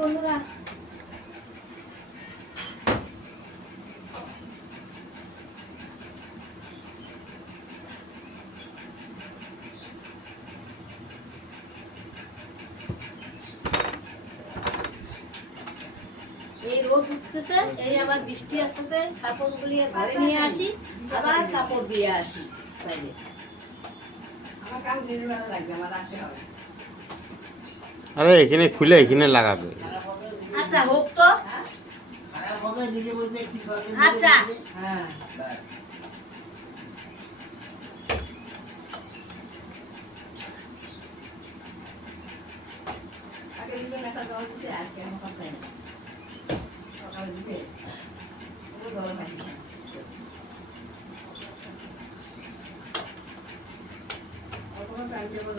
বন্ধুরা এই রোদ উঠতেছে, এই আবার বৃষ্টি আসতেছে, কাপড়গুলি ঘরে নিয়ে আসি, আবার কাপড় দিয়ে আসি। আরে এখানে খুলে এখানে লাগাবে। আচ্ছা হোক তো। আচ্ছা হ্যাঁ আগে দিবেন একটা জল দিতে আর কেন কথা না সকালে দিবে ও জল পাই না ও কোনো টাইম টেবিল